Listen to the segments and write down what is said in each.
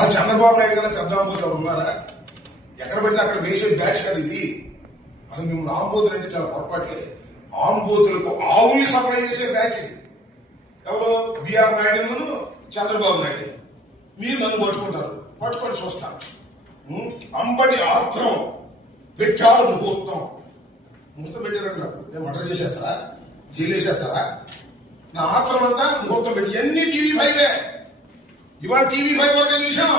ఆ చంద్రబాబు నాయుడు కన్నా పెద్ద ఆంబోతులు ఎవరు ఉన్నారా? ఎక్కడ పడితే అక్కడ వేసే బ్యాచ్ కదా ఇది. అసలు మిమ్మల్ని ఆంబోతులు అంటే చాలా పొరపాట్లే. ఆంబోతులకు ఆవుల్ని సప్లై చేసే బ్యాచ్ ఇది. ఎవరు? బిఆర్ నాయుడు, చంద్రబాబు నాయుడు. మీరు నన్ను పట్టుకుంటారు, పట్టుకొని చూస్తాను. అంబటి ఆత్రం పెట్టారు ముహూర్తం. ముహూర్తం పెట్టారండి. నాకు నేను మర్డర్ చేసేస్తారా, జైలు వేసేస్తారా? నా ఆత్రం అంతా ముహూర్తం పెట్టి ఎన్ని TV5 ఇవాళ TV5 వరకే చూసాం.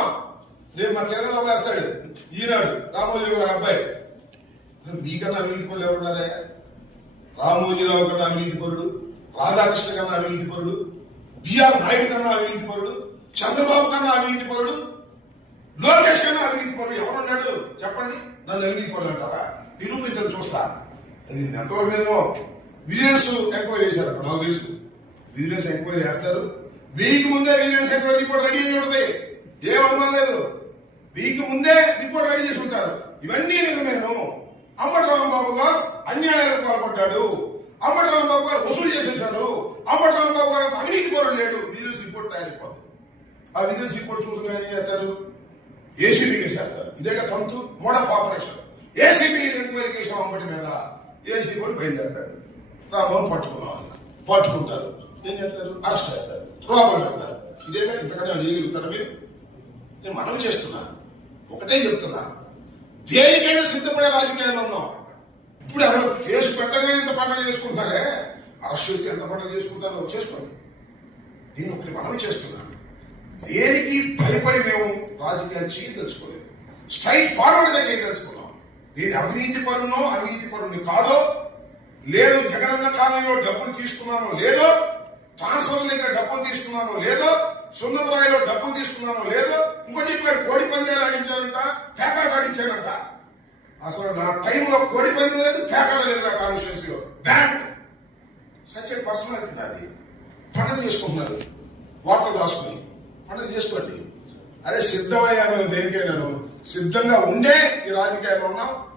రేపు మా కిరణ్ బాబు వేస్తాడు, ఈనాడు రామోజీరావు గారు అబ్బాయి. మీకన్నా అవినీతి పరులు ఎవరున్నారే? రామోజీరావు కన్నా అవినీతి పరుడు, రాధాకృష్ణ కన్నా అవినీతి పరుడు, బిఆర్ నాయుడు కన్నా అవినీతి పరుడు, చంద్రబాబు కన్నా అవినీతి పరుడు, లోకేష్ కన్నా అవినీతి పరుడు ఎవరున్నాడు చెప్పండి? నన్ను అవినీతి పరుడు అంటారా? నిరూపించడం చూస్తా. అది ఎంతవరకు నేను విజిలెన్స్ ఎంక్వైరీ చేశారు. నాకు తెలుసు విజిలెన్స్ ఎంక్వైరీ చేస్తారు. వీక్ ముందే విజిలెన్స్ ఎంక్వైరీ రిపోర్ట్ రెడీ చేసి ఉంటుంది. ఏం అనుమానం లేదు. వీక్ ముందే రిపోర్ట్ రెడీ చేసి ఉంటారు. ఇవన్నీ నేను అంబటి రాంబాబు గారు అన్యాయాలకు పాల్పడ్డాడు, అంబటి రాంబాబు గారు వసూలు చేసేసారు, అంబటి రాంబాబు గారు అవినీతి పరుడు లేడు. విజిలెన్స్ రిపోర్ట్ తయారైపోతుంది. ఆ విజిలెన్స్ రిపోర్ట్ చూడగా ఏం చేస్తారు? ఏసీబీ చేస్తారు. ఇదేగా తంతు mode of operation. ACB enquiry చేసాం అంబటి మీద. ఏసీబీ కూడా బయలుదేరతాడు. రాంబాబు పట్టుకుంటారు. ఏం చేస్తారు? అరెస్ట్ చేస్తారు, లోపల పెడతారు. ఇదేగా ఇంతకన్నా చేయగలుగుతారా మీరు? నేను మనవి చేస్తున్నా, ఒకటే చెప్తున్నా, దేనికైనా సిద్ధపడే రాజకీయాల్లో ఉన్నాం. ఇప్పుడు అసలు కేసు పెట్టగా ఇంత పండుగ చేసుకుంటున్నారే, అరెస్ట్ చేస్తే ఎంత పండుగ చేసుకుంటారో చేసుకోండి. నేను ఒకటి మనవి చేస్తున్నాను. దేనికి భయపడి మేము రాజకీయాలు చేయదలుచుకోలేదు. స్ట్రైట్ ఫార్వర్డ్ గా చేయదలుచుకున్నాం. దీని అవినీతి పరునో అవినీతి పరుని కాదో, లేదు జగనన్న కాలనీలో డబ్బులు తీసుకున్నానో లేదో, ట్రాన్స్ఫర్ దగ్గర డబ్బులు తీసుకున్నానో లేదో, సున్నమరాయిలో డబ్బులు తీసుకున్నానో లేదో, ఇంకోటి చెప్పాడు కోడి పందాలు ఆడించానంట, పేకాట ఆడించానంట. అసలు నా టైంలో కోడి పందెం లేదు, పేకాట లేదు. నా కాన్స్టిట్యూన్సీలో బ్యాంక్ సచ్ పర్సనాలిటీ నాది. పండుగ చేసుకుంటున్నారు వార్తలు రాసుకుని. పండుగ చేసుకోండి. అరే సిద్ధమయ్యాను, దేనికైనా సిద్ధంగా ఉండే ఈ రాజకీయాల్లో ఉన్నాం.